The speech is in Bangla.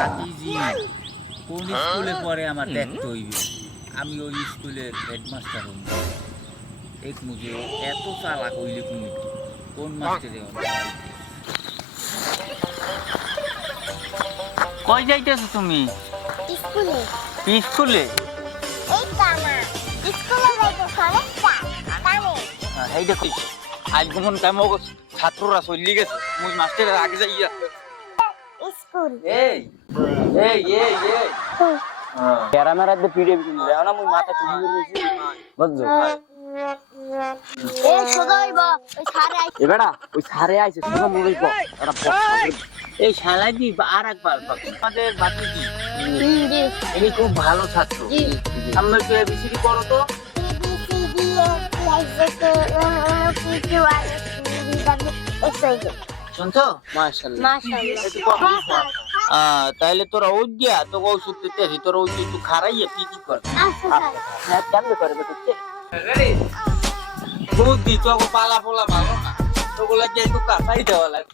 ভাতিজি কোন স্কুলে পড়ে আমার দেখতে হইবে। আমি ওই স্কুলের হেডমাস্টার হইব। এক মুজে এত চালাক হইলে কোন মাস্টারে কই যাইতেছো তুমি? স্কুলে। স্কুলে? এই কানা স্কুলে যাইতেছ অনেকটা কানে। এই দেখি আজ ভ্রমণ কামো ছাত্ররা চলি গেছে, মুই মাস্টারের আগে যাইয়া স্কুল। এই এই এই এই ক্যামেরা দিয়ে পিড়ে পিড়ে না মুই মাথা তুলি দিয়েছি বুঝছো? এই সদাই বা ওই সারে আই এ বেটা ওই সারে আইছে শুনো মুই কো এটা এই শালাই দি আর একবার আমাদের ভাতিজি জি এই খুব ভালো ছাত্র। জি আমরা একটু এবিসিডি করো তো। ABCD শুনছো? মাশাআল্লাহ মাশাআল্লাহ। তাইলে তোরা ওইয়া তো ওষুধ দিতে আসি, তোরা ওই একটু খারাইয়া পিজি কর। হ্যাঁ কেমনে করে বেটা বুদ্ধি তো পালা পোলা ভালো না, তোগুলা যে একটু কাঁচাই দেওয়া লাগে।